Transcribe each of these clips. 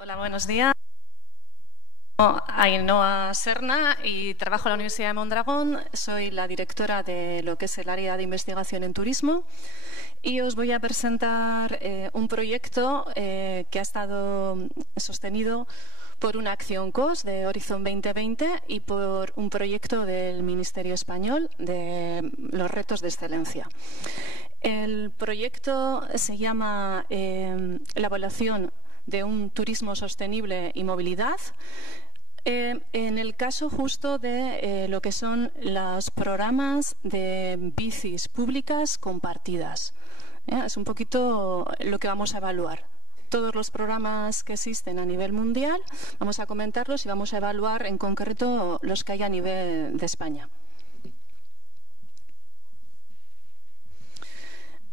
Hola, buenos días. Ainhoa Serna y trabajo en la Universidad de Mondragón. Soy la directora de lo que es el área de investigación en turismo y os voy a presentar un proyecto que ha estado sostenido por una acción COS de Horizon 2020 y por un proyecto del Ministerio Español de los retos de excelencia. El proyecto se llama la evaluación de un turismo sostenible y movilidad. En el caso justo de lo que son los programas de bicis públicas compartidas. Es un poquito lo que vamos a evaluar. Todos los programas que existen a nivel mundial, vamos a comentarlos y vamos a evaluar en concreto los que hay a nivel de España.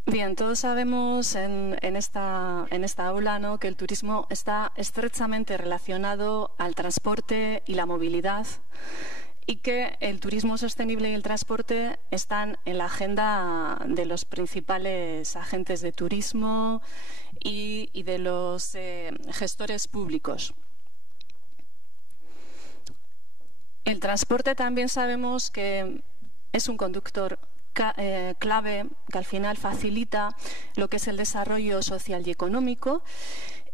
Bien, todos sabemos en esta aula, ¿no?, que el turismo está estrechamente relacionado al transporte y la movilidad y que el turismo sostenible y el transporte están en la agenda de los principales agentes de turismo y de los gestores públicos. El transporte también sabemos que es un conductor clave que al final facilita lo que es el desarrollo social y económico.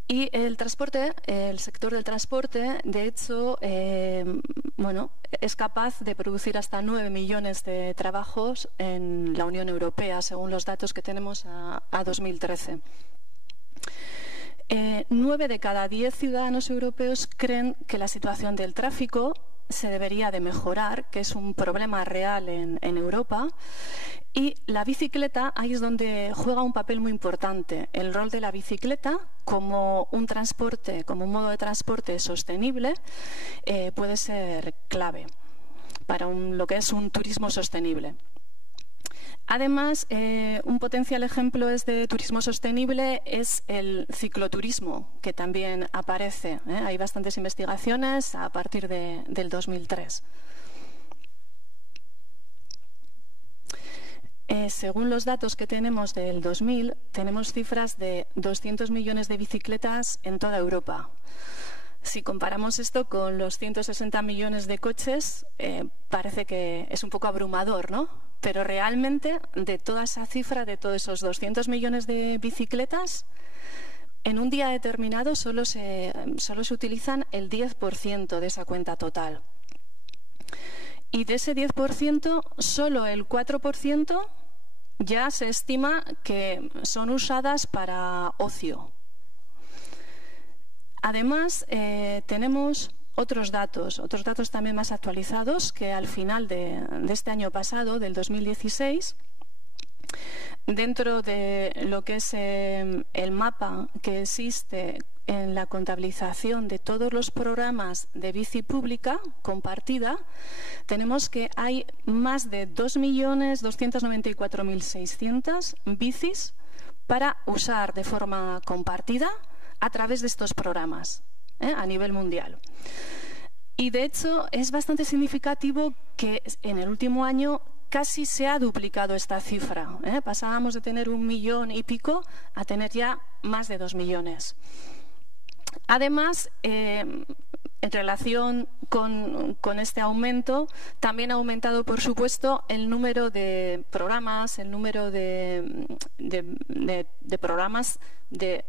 Y el transporte, el sector del transporte, de hecho, es capaz de producir hasta 9 millones de trabajos en la Unión Europea, según los datos que tenemos a 2013. 9 de cada 10 ciudadanos europeos creen que la situación del tráfico se debería de mejorar, que es un problema real en Europa. Y la bicicleta, ahí es donde juega un papel muy importante. El rol de la bicicleta como un transporte, como un modo de transporte sostenible, puede ser clave para lo que es un turismo sostenible. Además, un potencial ejemplo de turismo sostenible es el cicloturismo, que también aparece. Hay bastantes investigaciones a partir del 2003. Según los datos que tenemos del 2000, tenemos cifras de 200 millones de bicicletas en toda Europa. Si comparamos esto con los 160 millones de coches, parece que es un poco abrumador, ¿no? Pero realmente, de toda esa cifra, de todos esos 200 millones de bicicletas, en un día determinado solo se utilizan el 10% de esa cuenta total. Y de ese 10%, solo el 4% ya se estima que son usadas para ocio. Además, tenemos otros datos también más actualizados que al final de este año pasado, del 2016, dentro de lo que es el mapa que existe en la contabilización de todos los programas de bici pública compartida, tenemos que hay más de 2.294.600 bicis para usar de forma compartida a través de estos programas a nivel mundial. Y de hecho es bastante significativo que en el último año casi se ha duplicado esta cifra. Pasábamos de tener 1 millón y pico a tener ya más de 2 millones. Además, en relación con este aumento, también ha aumentado, por supuesto, el número de programas, el número de programas de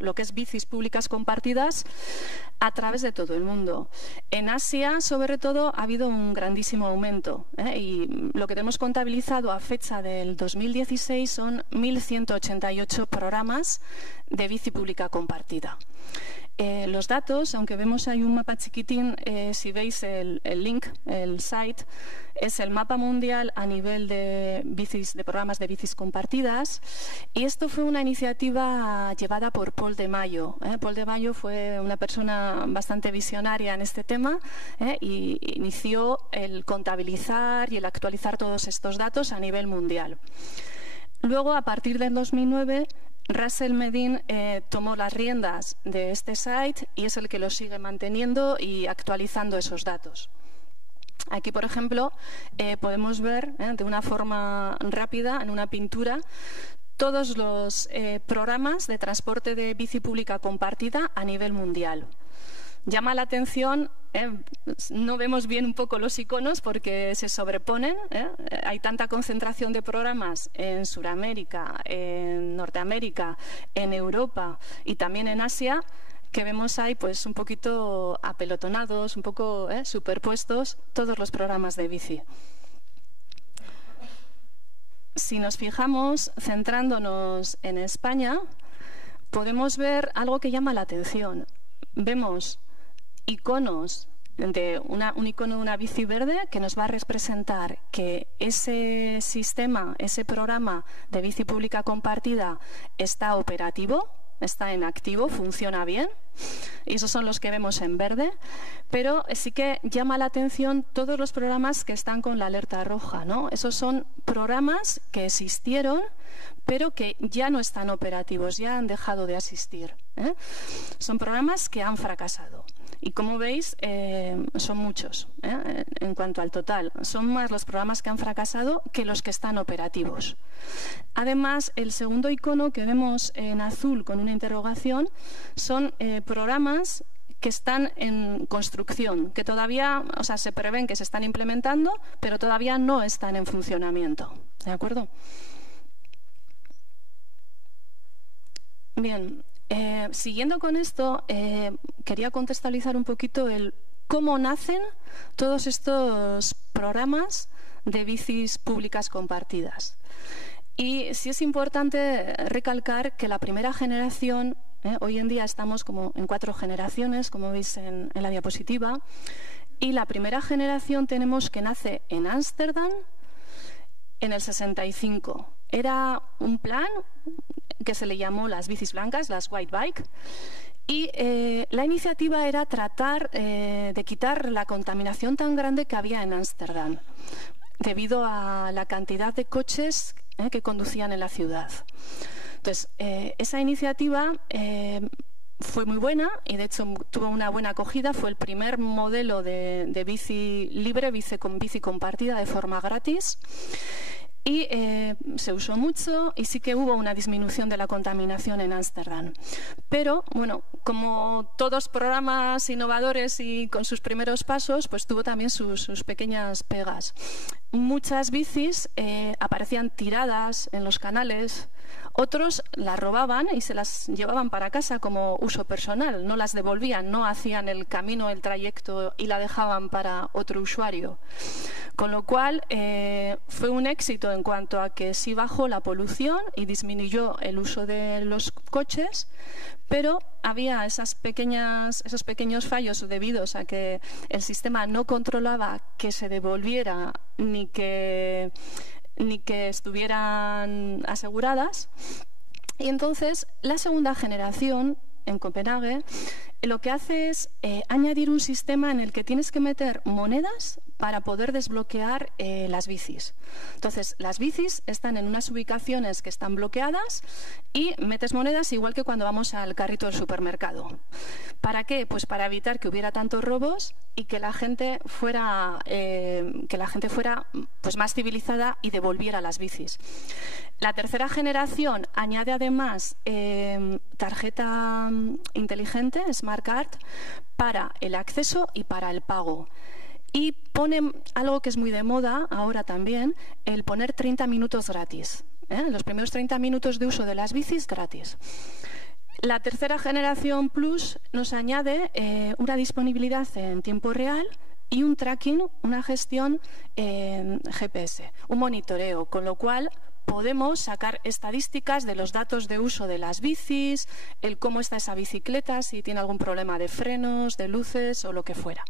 lo que es bicis públicas compartidas a través de todo el mundo. En Asia, sobre todo, ha habido un grandísimo aumento, y lo que tenemos contabilizado a fecha del 2016 son 1.188 programas de bici pública compartida. Los datos, aunque vemos hay un mapa chiquitín, si veis el link, el site, es el mapa mundial a nivel de programas de bicis compartidas, y esto fue una iniciativa llevada por Pol de Mayo. Pol de Mayo fue una persona bastante visionaria en este tema y inició el contabilizar y el actualizar todos estos datos a nivel mundial. Luego, a partir del 2009, Russell Medin tomó las riendas de este site y es el que lo sigue manteniendo y actualizando esos datos. Aquí, por ejemplo, podemos ver de una forma rápida en una pintura todos los programas de transporte de bici pública compartida a nivel mundial. Llama la atención, no vemos bien un poco los iconos porque se sobreponen. Hay tanta concentración de programas en Sudamérica, en Norteamérica, en Europa y también en Asia, que vemos ahí pues un poquito apelotonados, un poco superpuestos todos los programas de bici. Si nos fijamos, centrándonos en España, podemos ver algo que llama la atención. Vemos iconos de un icono de una bici verde que nos va a representar que ese sistema, ese programa de bici pública compartida está operativo, está en activo, funciona bien. Y esos son los que vemos en verde, pero sí que llama la atención todos los programas que están con la alerta roja, ¿no? Esos son programas que existieron, pero que ya no están operativos, ya han dejado de asistir. Son programas que han fracasado. Y como veis, son muchos en cuanto al total. Son más los programas que han fracasado que los que están operativos. Además, el segundo icono que vemos en azul con una interrogación son programas que están en construcción, que todavía, o sea, se prevén que se están implementando, pero todavía no están en funcionamiento. ¿De acuerdo? Bien. Siguiendo con esto, quería contextualizar un poquito el cómo nacen todos estos programas de bicis públicas compartidas. Y sí es importante recalcar que la primera generación, hoy en día estamos como en 4 generaciones, como veis en la diapositiva, y la primera generación tenemos que nace en Ámsterdam en el 65. Era un plan que se le llamó las bicis blancas, las white bike, y la iniciativa era tratar de quitar la contaminación tan grande que había en Ámsterdam debido a la cantidad de coches que conducían en la ciudad. Entonces, esa iniciativa fue muy buena y de hecho tuvo una buena acogida. Fue el primer modelo de bici libre, bici compartida de forma gratis. Y se usó mucho y sí que hubo una disminución de la contaminación en Ámsterdam. Pero, bueno, como todos programas innovadores y con sus primeros pasos, pues tuvo también sus pequeñas pegas. Muchas bicis aparecían tiradas en los canales. Otros las robaban y se las llevaban para casa como uso personal. No las devolvían, no hacían el camino, el trayecto y la dejaban para otro usuario. Con lo cual fue un éxito en cuanto a que sí bajó la polución y disminuyó el uso de los coches, pero había esos pequeños fallos debidos a que el sistema no controlaba que se devolviera ni que estuvieran aseguradas. Y entonces la segunda generación en Copenhague lo que hace es añadir un sistema en el que tienes que meter monedas para poder desbloquear las bicis. Entonces, las bicis están en unas ubicaciones que están bloqueadas y metes monedas igual que cuando vamos al carrito del supermercado. ¿Para qué? Pues para evitar que hubiera tantos robos y que la gente fuera pues más civilizada y devolviera las bicis. La tercera generación añade además tarjeta inteligente, Smart Card, para el acceso y para el pago. Y pone algo que es muy de moda ahora también, el poner 30 minutos gratis. Los primeros 30 minutos de uso de las bicis gratis. La tercera generación Plus nos añade una disponibilidad en tiempo real y un tracking, una gestión GPS, un monitoreo, con lo cual podemos sacar estadísticas de los datos de uso de las bicis, el cómo está esa bicicleta, si tiene algún problema de frenos, de luces o lo que fuera.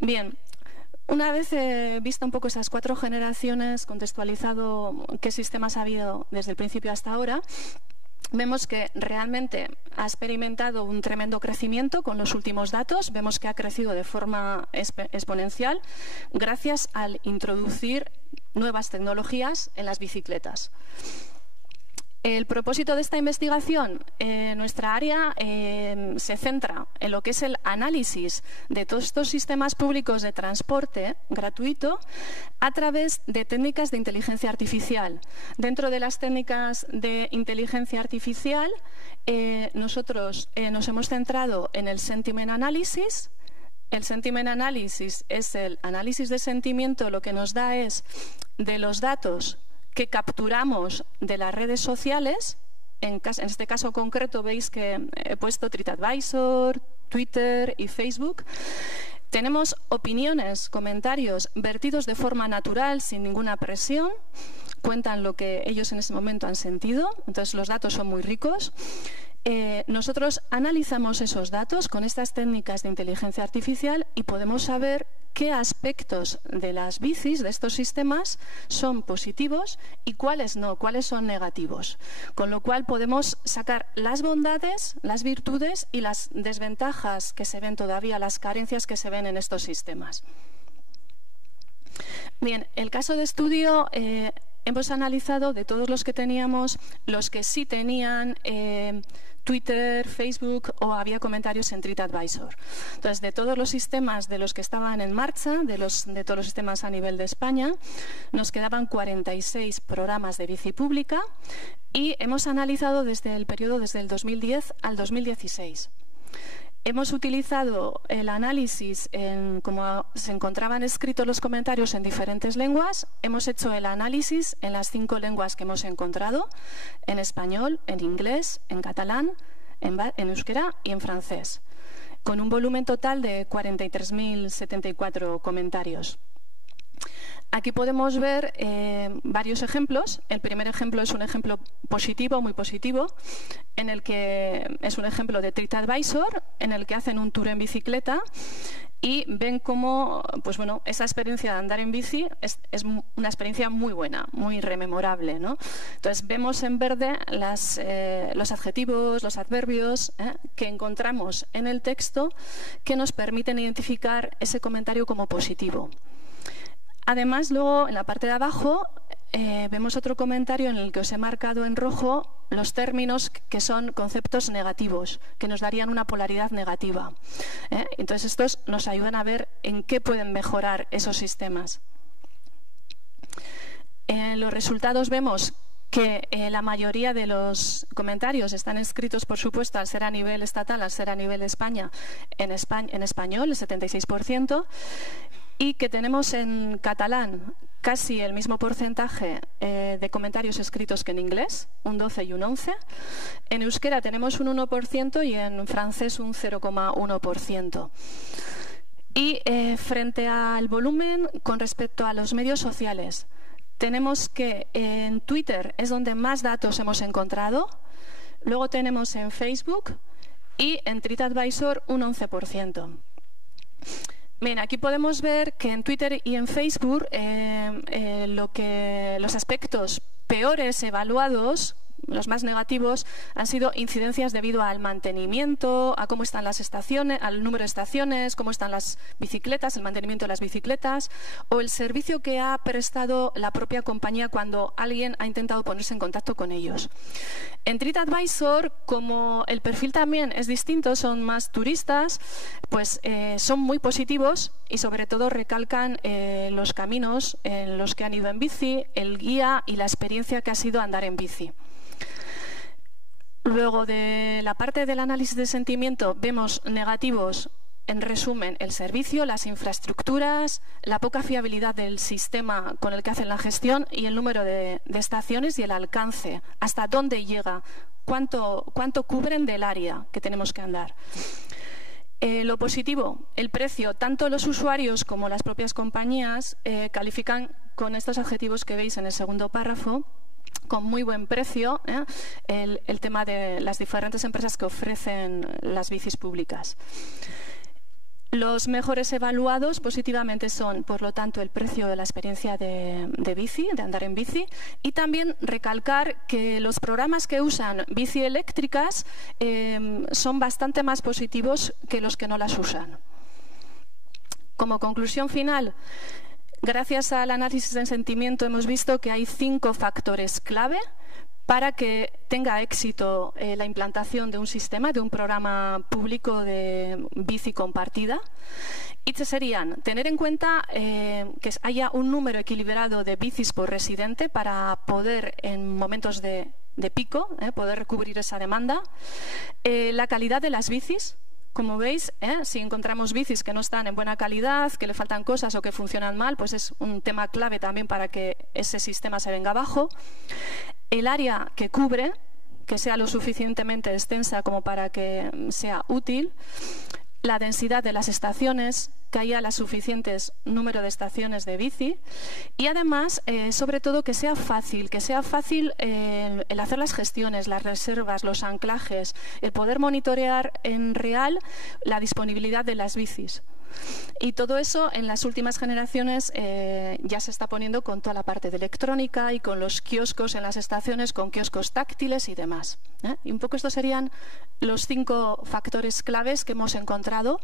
Bien, una vez visto un poco esas 4 generaciones, contextualizado qué sistemas ha habido desde el principio hasta ahora, vemos que realmente ha experimentado un tremendo crecimiento con los últimos datos. Vemos que ha crecido de forma exponencial gracias al introducir nuevas tecnologías en las bicicletas. El propósito de esta investigación, nuestra área se centra en lo que es el análisis de todos estos sistemas públicos de transporte gratuito a través de técnicas de inteligencia artificial. Dentro de las técnicas de inteligencia artificial, nosotros nos hemos centrado en el sentiment analysis. El sentiment analysis es el análisis de sentimiento, lo que nos da es de los datos que capturamos de las redes sociales. En este caso concreto veis que he puesto TripAdvisor, Twitter y Facebook. Tenemos opiniones, comentarios vertidos de forma natural, sin ninguna presión. Cuentan lo que ellos en ese momento han sentido. Entonces los datos son muy ricos. Nosotros analizamos esos datos con estas técnicas de inteligencia artificial y podemos saber qué aspectos de las bicis, de estos sistemas, son positivos y cuáles no, cuáles son negativos. Con lo cual podemos sacar las bondades, las virtudes y las desventajas que se ven todavía, las carencias que se ven en estos sistemas. Bien, el caso de estudio, hemos analizado de todos los que teníamos, los que sí tenían Twitter, Facebook o había comentarios en TripAdvisor. Entonces, de todos los sistemas de los que estaban en marcha, de todos los sistemas a nivel de España, nos quedaban 46 programas de bici pública y hemos analizado desde el periodo desde el 2010 al 2016. Hemos utilizado el análisis, como se encontraban escritos los comentarios en diferentes lenguas, hemos hecho el análisis en las 5 lenguas que hemos encontrado, en español, en inglés, en catalán, en euskera y en francés, con un volumen total de 43.074 comentarios. Aquí podemos ver varios ejemplos. El primer ejemplo es un ejemplo positivo, muy positivo, en el que es un ejemplo de TripAdvisor, en el que hacen un tour en bicicleta y ven cómo, pues bueno, esa experiencia de andar en bici es una experiencia muy buena, muy rememorable, ¿no? Entonces vemos en verde los adjetivos, los adverbios que encontramos en el texto que nos permiten identificar ese comentario como positivo. Además, luego, en la parte de abajo, vemos otro comentario en el que os he marcado en rojo los términos que son conceptos negativos, que nos darían una polaridad negativa. Entonces, estos nos ayudan a ver en qué pueden mejorar esos sistemas. En los resultados vemos que la mayoría de los comentarios están escritos, por supuesto, al ser a nivel estatal, al ser a nivel de España, en español, el 76%, y que tenemos en catalán casi el mismo porcentaje de comentarios escritos que en inglés, un 12 y un 11. En euskera tenemos un 1% y en francés un 0,1%. Y frente al volumen, con respecto a los medios sociales, tenemos que en Twitter es donde más datos hemos encontrado, luego tenemos en Facebook y en TripAdvisor un 11%. Bien, aquí podemos ver que en Twitter y en Facebook los aspectos peores evaluados, los más negativos, han sido incidencias debido al mantenimiento, a cómo están las estaciones, al número de estaciones, cómo están las bicicletas, el mantenimiento de las bicicletas, o el servicio que ha prestado la propia compañía cuando alguien ha intentado ponerse en contacto con ellos. En TripAdvisor, como el perfil también es distinto, son más turistas, pues son muy positivos y sobre todo recalcan los caminos en los que han ido en bici, el guía y la experiencia que ha sido andar en bici. Luego, de la parte del análisis de sentimiento, vemos negativos, en resumen, el servicio, las infraestructuras, la poca fiabilidad del sistema con el que hacen la gestión y el número de estaciones y el alcance, hasta dónde llega, cuánto cubren del área que tenemos que andar. Lo positivo, el precio, tanto los usuarios como las propias compañías califican con estos adjetivos que veis en el segundo párrafo, con muy buen precio, el tema de las diferentes empresas que ofrecen las bicis públicas. Los mejores evaluados positivamente son, por lo tanto, el precio de la experiencia de bici, de andar en bici, y también recalcar que los programas que usan bici eléctricas son bastante más positivos que los que no las usan. Como conclusión final, gracias al análisis de sentimiento hemos visto que hay 5 factores clave para que tenga éxito la implantación de un sistema, de un programa público de bici compartida. Y serían tener en cuenta que haya un número equilibrado de bicis por residente para poder, en momentos de pico, poder cubrir esa demanda. La calidad de las bicis. Como veis, si encontramos bicis que no están en buena calidad, que le faltan cosas o que funcionan mal, pues es un tema clave también para que ese sistema se venga abajo. El área que cubre, que sea lo suficientemente extensa como para que sea útil. La densidad de las estaciones, que haya el suficiente número de estaciones de bici y además, sobre todo, que sea fácil el hacer las gestiones, las reservas, los anclajes, el poder monitorear en real la disponibilidad de las bicis. Y todo eso en las últimas generaciones ya se está poniendo con toda la parte de electrónica y con los kioscos en las estaciones, con kioscos táctiles y demás. Y un poco estos serían los 5 factores claves que hemos encontrado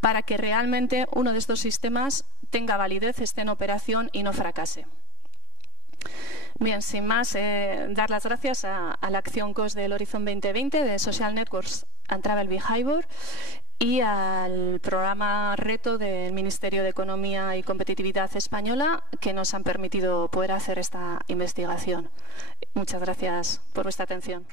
para que realmente uno de estos sistemas tenga validez, esté en operación y no fracase. Bien, sin más, dar las gracias a la acción COS del Horizon 2020 de Social Networks and Travel Behavior y al programa Reto del Ministerio de Economía y Competitividad Española, que nos han permitido poder hacer esta investigación. Muchas gracias por vuestra atención.